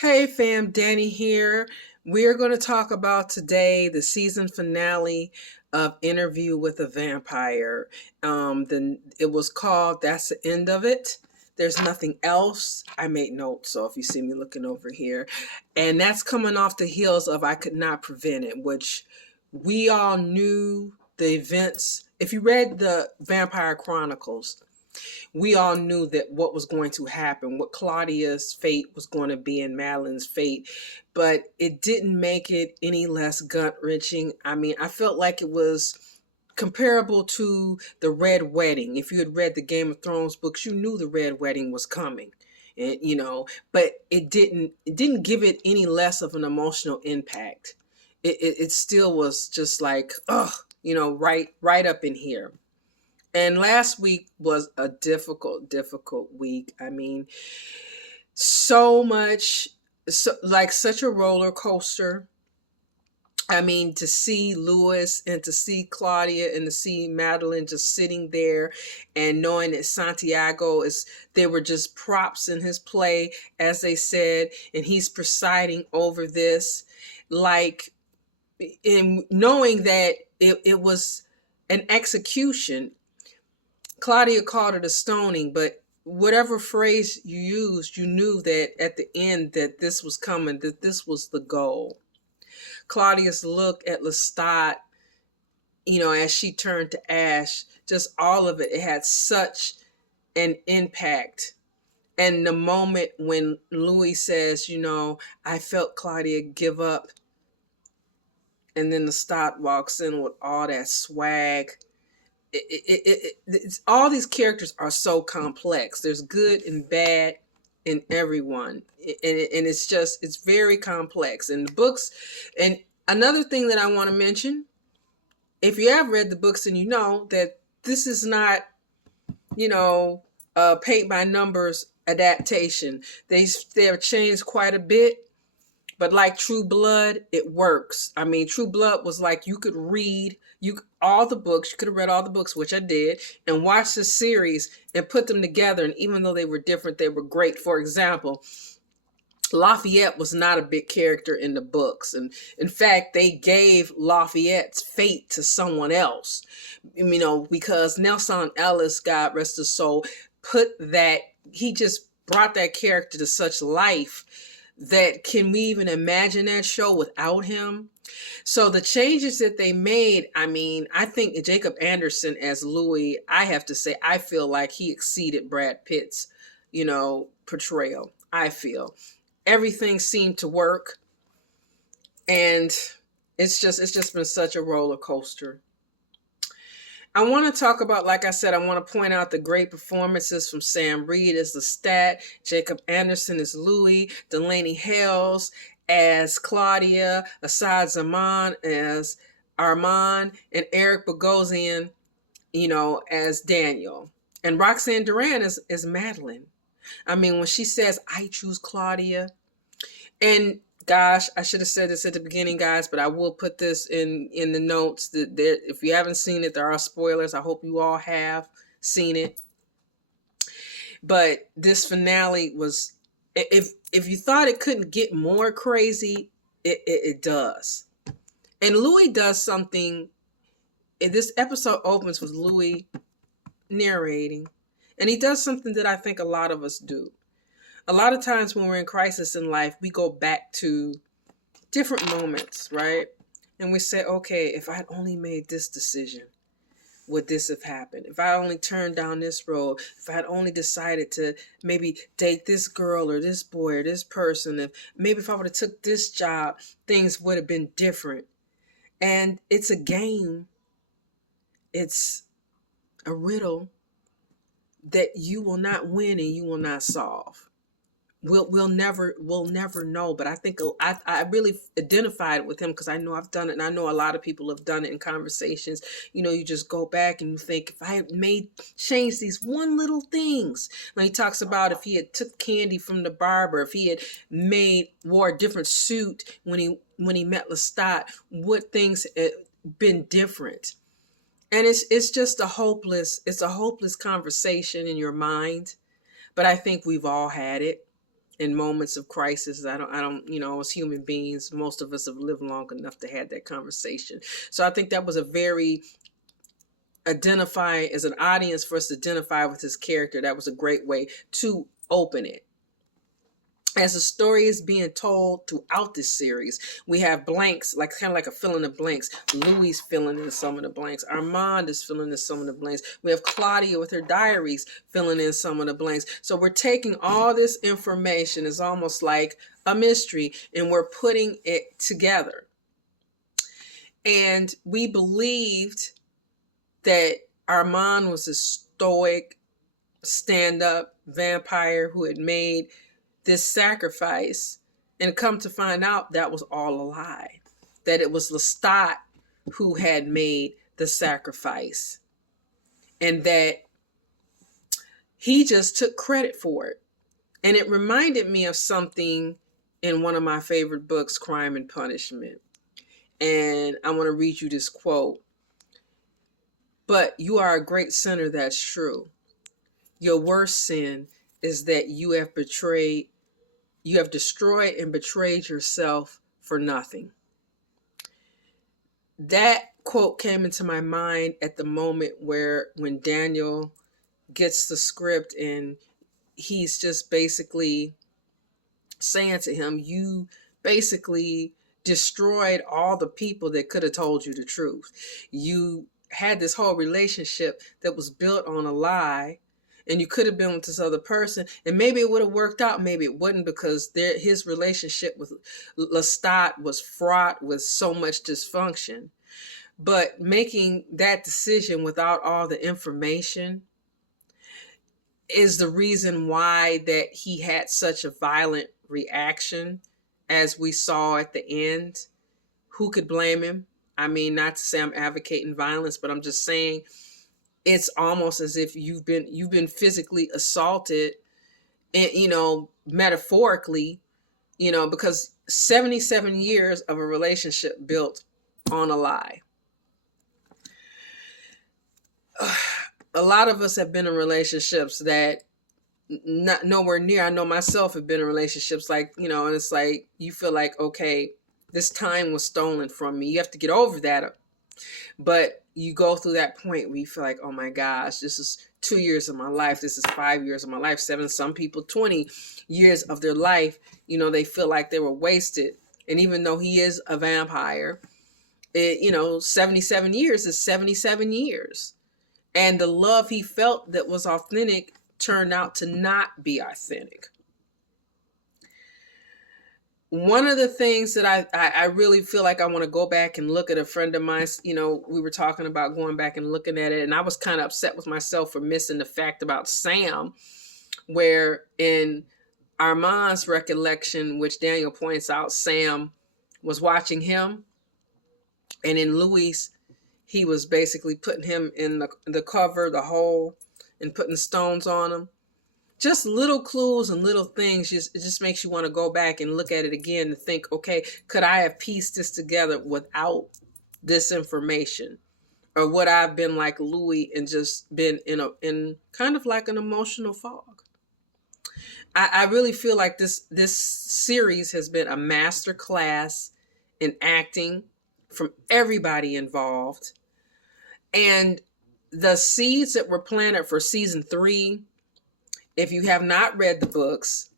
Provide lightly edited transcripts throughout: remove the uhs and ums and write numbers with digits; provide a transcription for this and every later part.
Hey fam, Danny here. We're going to talk about today the season finale of Interview with a Vampire. It was called That's the End of It. There's nothing else. I made notes, so if you see me looking over here. And that's coming off the heels of I Could Not Prevent It, which we all knew the events. If you read the Vampire Chronicles, we all knew that what was going to happen, what Claudia's fate was going to be and Madeline's fate, but it didn't make it any less gut wrenching. I mean, I felt like it was comparable to the Red Wedding. If you had read the Game of Thrones books, you knew the Red Wedding was coming. And, but it didn't give it any less of an emotional impact. It still was just like, right up in here. And last week was a difficult week. I mean, so much, like such a roller coaster. I mean, to see Lewis and to see Claudia and to see Madeline just sitting there and knowing that they were just props in his play, as they said, and he's presiding over this, like, in knowing that it was an execution. Claudia called it a stoning, but whatever phrase you used, you knew that at the end that this was coming, that this was the goal. Claudia's look at Lestat, as she turned to ash, just all of it, it had such an impact. And the moment when Louis says, I felt Claudia give up, and then Lestat walks in with all that swag. It's all these characters are so complex. There's good and bad in everyone, and it's very complex in the books. And another thing that I want to mention, if you have read the books and you know that this is not a paint by numbers adaptation. They have changed quite a bit. But like True Blood, it works. I mean, True Blood was like you could read all the books. You could have read all the books, which I did, and watch the series and put them together. And even though they were different, they were great. For example, Lafayette was not a big character in the books. And in fact, they gave Lafayette's fate to someone else, because Nelson Ellis, God rest his soul, he just brought that character to such life that can we even imagine that show without him? So the changes that they made, I mean, I think Jacob Anderson as Louis, I have to say, I feel like he exceeded Brad Pitt's, portrayal. I feel everything seemed to work, and it's just been such a roller coaster. I want to talk about, like I said, I want to point out the great performances from Sam Reed as Lestat, Jacob Anderson as Louis, Delaney Hales as Claudia, Asad Zaman as Armand, and Eric Bogosian, as Daniel. And Roxanne Duran as Madeline. I mean, when she says, I choose Claudia, and gosh, I should have said this at the beginning, guys, but I will put this in the notes that if you haven't seen it, there are spoilers. I hope you all have seen it. But this finale was, if you thought it couldn't get more crazy, it does. And Louis does something. This episode opens with Louis narrating, and he does something that I think a lot of us do. A lot of times when we're in crisis in life, we go back to different moments, right? And we say, okay, if I had only made this decision, would this have happened? If I only turned down this road, if I had only decided to maybe date this girl or this boy or this person, if I would have took this job, things would have been different. And it's a game. It's a riddle that you will not win and you will not solve. We'll never know. But I think I really identified with him because I know I've done it, and I know a lot of people have done it in conversations. You just go back and you think, if I had changed these one little things. Now he talks about if he had took candy from the barber, if he had wore a different suit when he met Lestat, what things had been different. And it's just a hopeless conversation in your mind. But I think we've all had it. in moments of crisis. I don't, as human beings, most of us have lived long enough to have that conversation. So I think that was a very identifying, as an audience, for us to identify with his character. That was a great way to open it. As the story is being told throughout this series, we have blanks, like kind of like a fill in the blanks. Louis filling in some of the blanks. Armand is filling in some of the blanks. We have Claudia with her diaries filling in some of the blanks. So we're taking all this information, it's almost like a mystery, and we're putting it together. And we believed that Armand was a stoic, stand-up vampire who had made this sacrifice, and come to find out that was all a lie, that it was Lestat who had made the sacrifice, and that he just took credit for it. And it reminded me of something in one of my favorite books, Crime and Punishment. And I want to read you this quote. "But you are a great sinner, that's true. Your worst sin is that you have destroyed and betrayed yourself for nothing." That quote came into my mind at the moment when Daniel gets the script and he's just basically saying to him, you basically destroyed all the people that could have told you the truth. You had this whole relationship that was built on a lie, and you could have been with this other person, and maybe it would have worked out, maybe it wouldn't, because his relationship with Lestat was fraught with so much dysfunction. But making that decision without all the information is the reason why that he had such a violent reaction, as we saw at the end. Who could blame him? I mean, not to say I'm advocating violence, but I'm just saying it's almost as if you've been physically assaulted, and metaphorically, because 77 years of a relationship built on a lie. A lot of us have been in relationships that not nowhere near. I know myself have been in relationships like, and it's like you feel like, okay, this time was stolen from me. You have to get over that. But you go through that point where you feel like, oh my gosh, this is 2 years of my life. This is 5 years of my life, 7, some people 20 years of their life. They feel like they were wasted. And even though he is a vampire, 77 years is 77 years. And the love he felt that was authentic turned out to not be authentic. One of the things that I really feel like I want to go back and look at, a friend of mine, we were talking about going back and looking at it, and I was kind of upset with myself for missing the fact about Sam, where in Armand's recollection, which Daniel points out, Sam was watching him, and in Louis, he was basically putting him in the cover, the hole, and putting stones on him. Just little clues and little things, it just makes you want to go back and look at it again and think, okay, could I have pieced this together without this information? Or would I have been like Louis and just been in kind of like an emotional fog? I really feel like this series has been a master class in acting from everybody involved. And the seeds that were planted for season 3, if you have not read the books,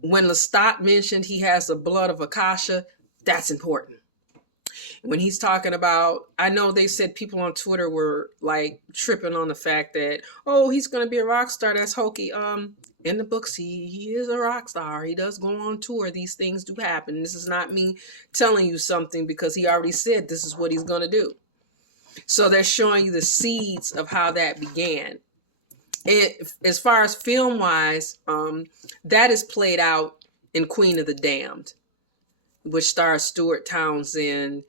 when Lestat mentioned he has the blood of Akasha, that's important. When he's talking about, I know they said people on Twitter were like tripping on the fact that, oh, he's going to be a rock star. That's hokey. In the books, he is a rock star. He does go on tour. These things do happen. This is not me telling you something, because he already said this is what he's going to do. So they're showing you the seeds of how that began. As far as film-wise, that is played out in Queen of the Damned, which stars Stuart Townsend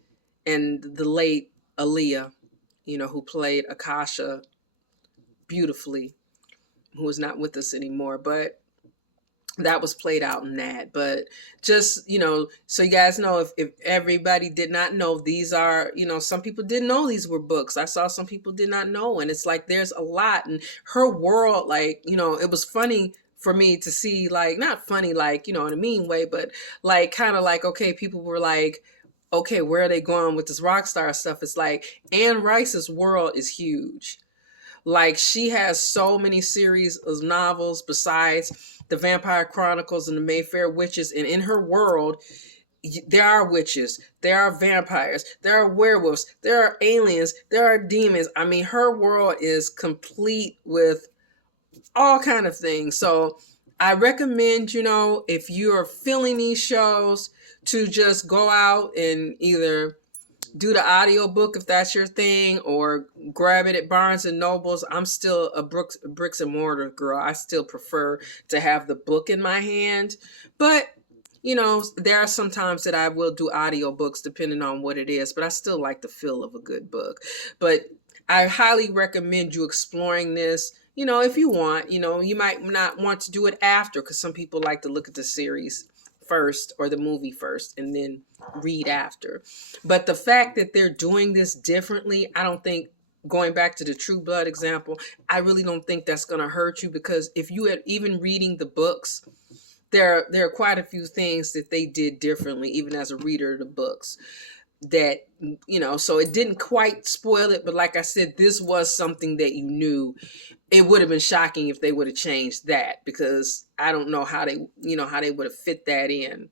and the late Aaliyah, who played Akasha beautifully, who is not with us anymore. But that was played out in that. But just, so you guys know, if everybody did not know, these are, some people didn't know these were books. I saw some people did not know. And it's like, there's a lot. And her world, like, it was funny for me to see, like, not funny, like, you know, in a mean way, but like kind of like, okay, people were like, okay, where are they going with this rock star stuff? It's like Anne Rice's world is huge. Like, she has so many series of novels besides the Vampire Chronicles and the Mayfair Witches, and in her world there are witches, there are vampires, there are werewolves, there are aliens, there are demons. I mean, her world is complete with all kind of things. So I recommend, you know, if you are feeling these shows, to just go out and either do the audiobook if that's your thing, or grab it at Barnes and Nobles. I'm still a bricks and mortar girl. I still prefer to have the book in my hand. But you know, there are some times that I will do audiobooks depending on what it is, but I still like the feel of a good book. But I highly recommend you exploring this. You know, if you want, you know, you might not want to do it after, because some people like to look at the series first or the movie first and then read after. But the fact that they're doing this differently, I don't think, going back to the True Blood example, I really don't think that's going to hurt you, because if you had even reading the books, there are quite a few things that they did differently, even as a reader of the books, that, you know, so it didn't quite spoil it. But like I said, this was something that you knew. It would have been shocking if they would have changed that, because I don't know how they, you know, how they would have fit that in.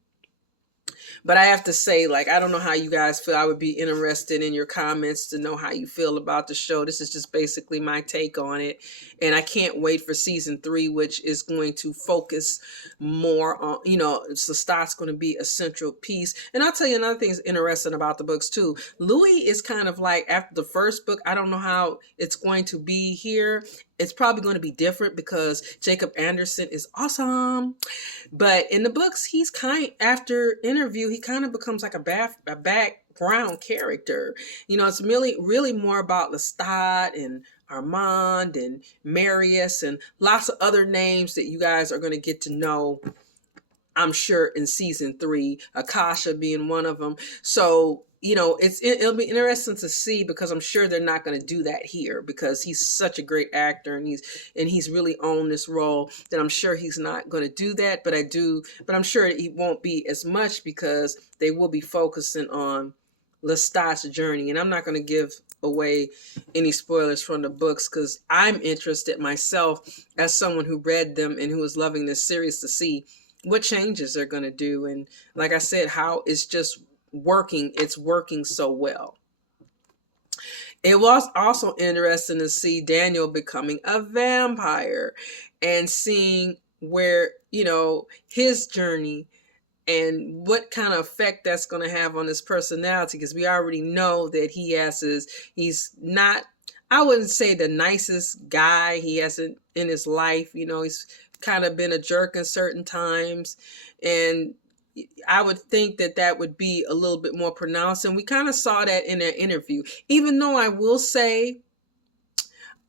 But I have to say, like, I don't know how you guys feel. I would be interested in your comments to know how you feel about the show. This is just basically my take on it. And I can't wait for season 3, which is going to focus more on, you know, Lestat's going to be a central piece. And I'll tell you another thing that's interesting about the books too. Louis is kind of like, after the first book, I don't know how it's going to be here. It's probably going to be different because Jacob Anderson is awesome. But in the books, he's after interview, he kind of becomes like a background character. You know, it's really more about Lestat and Armand and Marius and lots of other names that you guys are going to get to know, I'm sure, in season 3, Akasha being one of them. So, you know, it'll be interesting to see, because I'm sure they're not going to do that here, because he's such a great actor and he's really owned this role, that I'm sure he's not going to do that. But I'm sure he won't be as much, because they will be focusing on Lestat's journey. And I'm not going to give away any spoilers from the books, because I'm interested myself, as someone who read them and who is loving this series, to see what changes they're going to do. And like I said, how it's just working. It's working so well. It was also interesting to see Daniel becoming a vampire and seeing where, you know, his journey and what kind of effect that's going to have on his personality, because we already know that he's not, I wouldn't say the nicest guy he hasn't in his life. You know, he's kind of been a jerk in certain times, and I would think that would be a little bit more pronounced, and we kind of saw that in their interview. Even though I will say,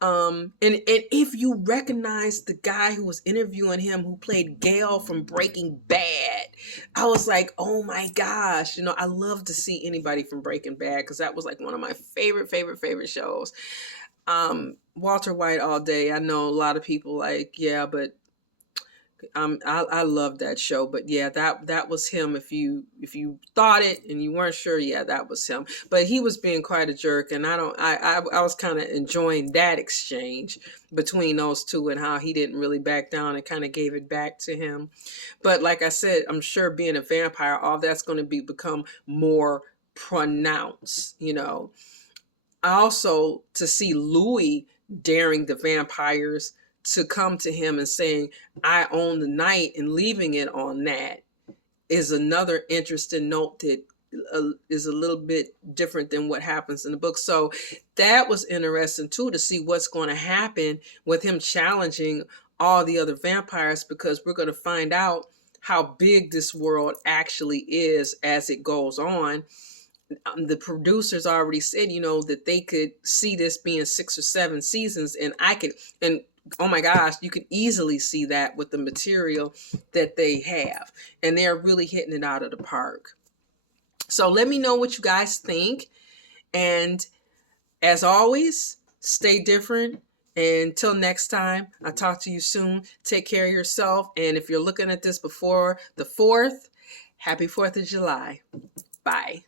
and if you recognize the guy who was interviewing him, who played Gale from Breaking Bad, I was like, oh my gosh, you know, I love to see anybody from Breaking Bad, because that was like one of my favorite shows. Walter White all day. I know a lot of people like, yeah, but I love that show. But yeah, that was him. If you thought it and you weren't sure, yeah, that was him. But he was being quite a jerk, and I was kind of enjoying that exchange between those two, and how he didn't really back down and kind of gave it back to him. But like I said, I'm sure being a vampire, all that's going to become more pronounced, you know. Also, to see Louis daring the vampires to come to him and saying, I own the night, and leaving it on that, is another interesting note that is a little bit different than what happens in the book. So that was interesting too, to see what's going to happen with him challenging all the other vampires, because we're going to find out how big this world actually is as it goes on. The producers already said, you know, that they could see this being 6 or 7 seasons, and oh my gosh, you can easily see that with the material that they have, and they're really hitting it out of the park. So let me know what you guys think, and as always, stay different Until next time, I'll talk to you soon. Take care of yourself. And if you're looking at this before the 4th, happy 4th of July. Bye.